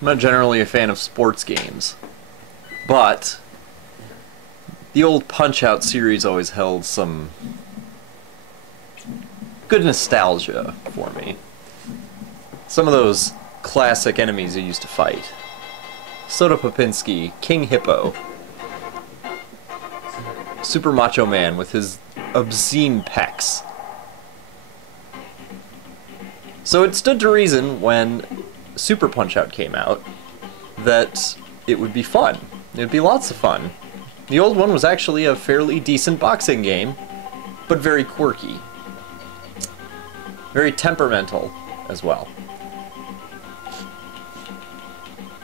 I'm not generally a fan of sports games, but the old Punch-Out series always held some good nostalgia for me. Some of those classic enemies you used to fight. Soda Popinski, King Hippo, Super Macho Man with his obscene pecs. So it stood to reason when Super Punch-Out came out that it would be fun. It would be lots of fun. The old one was actually a fairly decent boxing game, but very quirky. Very temperamental as well.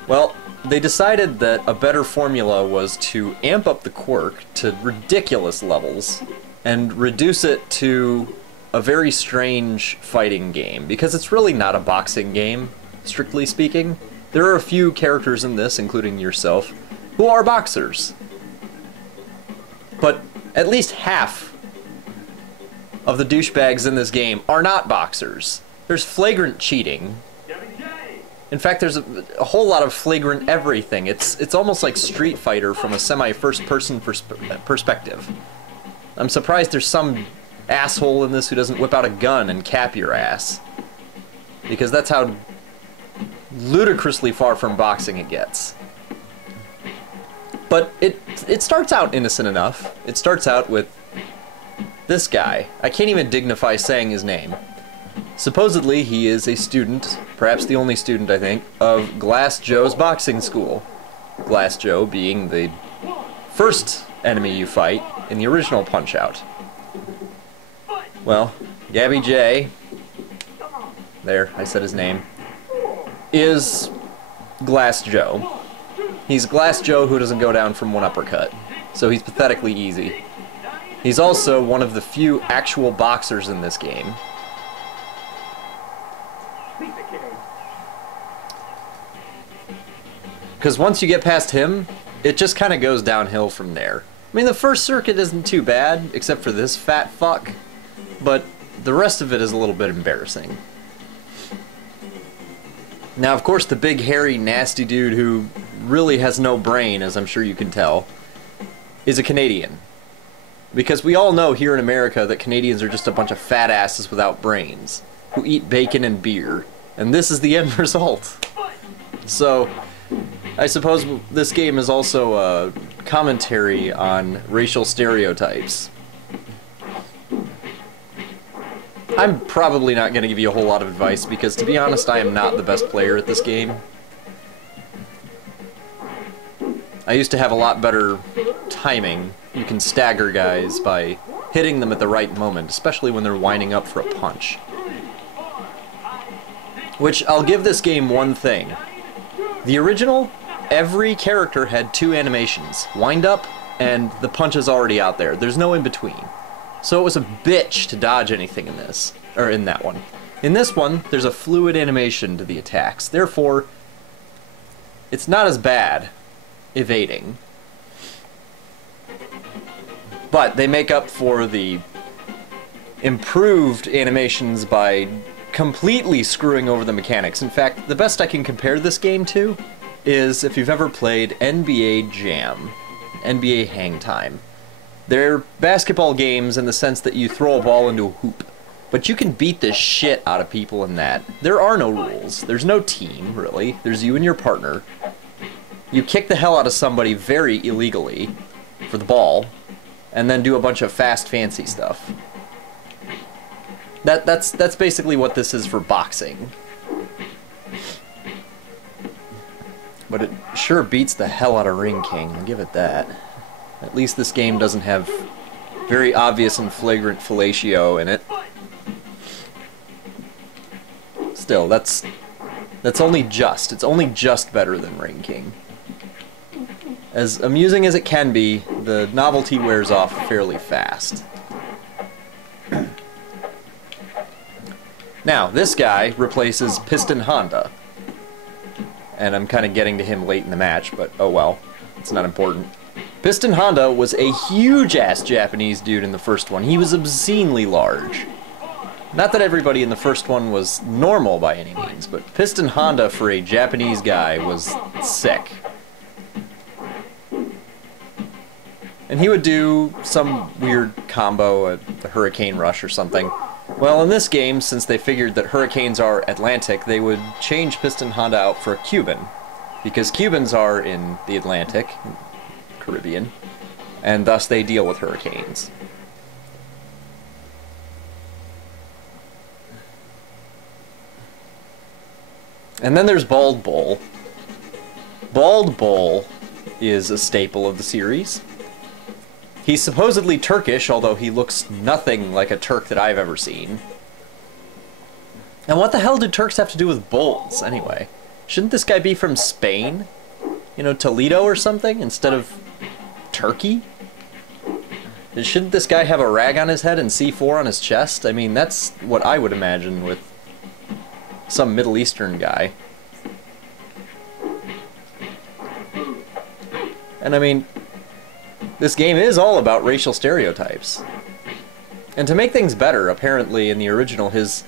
Well, they decided that a better formula was to amp up the quirk to ridiculous levels and reduce it to a very strange fighting game, because it's really not a boxing game, strictly speaking. There are a few characters in this, including yourself, who are boxers. But at least half of the douchebags in this game are not boxers. There's flagrant cheating. In fact, there's a whole lot of flagrant everything. It's almost like Street Fighter from a semi-first-person perspective. I'm surprised there's some asshole in this who doesn't whip out a gun and cap your ass, because that's how ludicrously far from boxing it gets. But it starts out innocent enough. It starts out with this guy. I can't even dignify saying his name. Supposedly he is a student, perhaps the only student I think, of Glass Joe's boxing school. Glass Joe being the first enemy you fight in the original Punch-Out. Well, Gabby J, there, I said his name, is Glass Joe. He's Glass Joe who doesn't go down from one uppercut, so he's pathetically easy. He's also one of the few actual boxers in this game. Because once you get past him, it just kind of goes downhill from there. I mean, the first circuit isn't too bad, except for this fat fuck, but the rest of it is a little bit embarrassing. Now, of course, the big, hairy, nasty dude who really has no brain, as I'm sure you can tell, is a Canadian. Because we all know here in America that Canadians are just a bunch of fat asses without brains, who eat bacon and beer, and this is the end result. So, I suppose this game is also a commentary on racial stereotypes. I'm probably not going to give you a whole lot of advice because, to be honest, I am not the best player at this game. I used to have a lot better timing. You can stagger guys by hitting them at the right moment, especially when they're winding up for a punch. Which, I'll give this game one thing. The original, every character had two animations. Wind up, and the punch is already out there. There's no in between. So it was a bitch to dodge anything in this, or in that one. In this one, there's a fluid animation to the attacks. Therefore, it's not as bad evading. But they make up for the improved animations by completely screwing over the mechanics. In fact, the best I can compare this game to is if you've ever played NBA Jam, NBA Hang Time. They're basketball games in the sense that you throw a ball into a hoop, but you can beat the shit out of people in that. There are no rules. There's no team, really. There's you and your partner. You kick the hell out of somebody very illegally for the ball, and then do a bunch of fast, fancy stuff. That's basically what this is for boxing. But it sure beats the hell out of Ring King, I'll give it that. At least this game doesn't have very obvious and flagrant fellatio in it. Still, that's only just. It's only just better than Ring King. As amusing as it can be, the novelty wears off fairly fast. Now, this guy replaces Piston Honda. And I'm kind of getting to him late in the match, but oh well. It's not important. Piston Honda was a huge-ass Japanese dude in the first one. He was obscenely large. Not that everybody in the first one was normal by any means, but Piston Honda for a Japanese guy was sick. And he would do some weird combo, the Hurricane Rush or something. Well, in this game, since they figured that hurricanes are Atlantic, they would change Piston Honda out for a Cuban. Because Cubans are in the Atlantic, Caribbean, and thus they deal with hurricanes. And then there's Bald Bull. Bald Bull is a staple of the series. He's supposedly Turkish, although he looks nothing like a Turk that I've ever seen. And what the hell do Turks have to do with bulls, anyway? Shouldn't this guy be from Spain? You know, Toledo or something, instead of Turkey? And shouldn't this guy have a rag on his head and C4 on his chest? I mean, that's what I would imagine with some Middle Eastern guy. And I mean, this game is all about racial stereotypes. And to make things better, apparently in the original his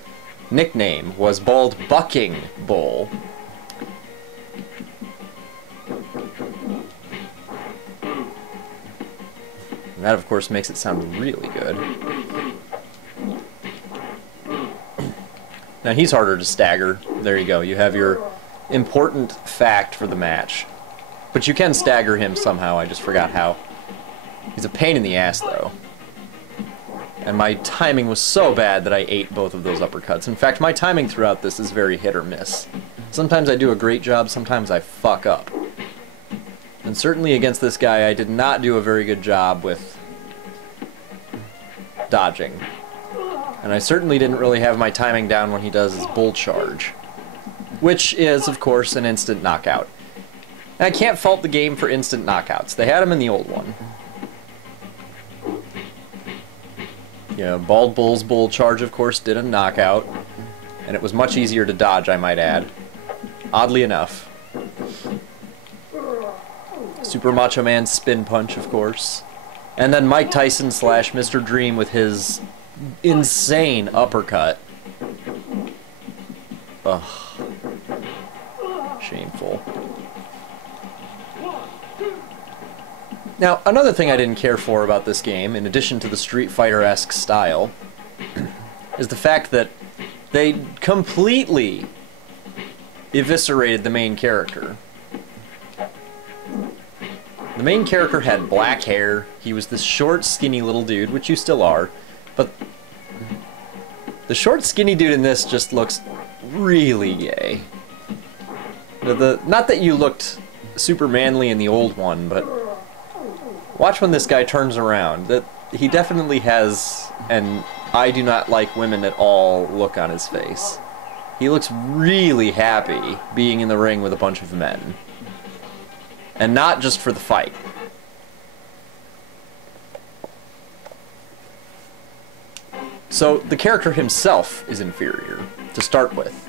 nickname was Bald Bucking Bull. And that, of course, makes it sound really good. Now, he's harder to stagger. There you go. You have your important fact for the match. But you can stagger him somehow. I just forgot how. He's a pain in the ass, though. And my timing was so bad that I ate both of those uppercuts. In fact, my timing throughout this is very hit or miss. Sometimes I do a great job, sometimes I fuck up. And certainly against this guy, I did not do a very good job with dodging. And I certainly didn't really have my timing down when he does his bull charge. Which is, of course, an instant knockout. And I can't fault the game for instant knockouts. They had them in the old one. Yeah, Bald Bull's bull charge, of course, did a knockout. And it was much easier to dodge, I might add. Oddly enough. Super Macho Man's spin punch, of course. And then Mike Tyson slash Mr. Dream with his insane uppercut. Ugh. Shameful. Now, another thing I didn't care for about this game, in addition to the Street Fighter-esque style, is the fact that they completely eviscerated the main character. The main character had black hair, he was this short, skinny little dude, which you still are, but the short, skinny dude in this just looks really gay. Not that you looked super manly in the old one, but watch when this guy turns around. That he definitely has an I do not like women at all look on his face. He looks really happy being in the ring with a bunch of men. And not just for the fight. So the character himself is inferior, to start with.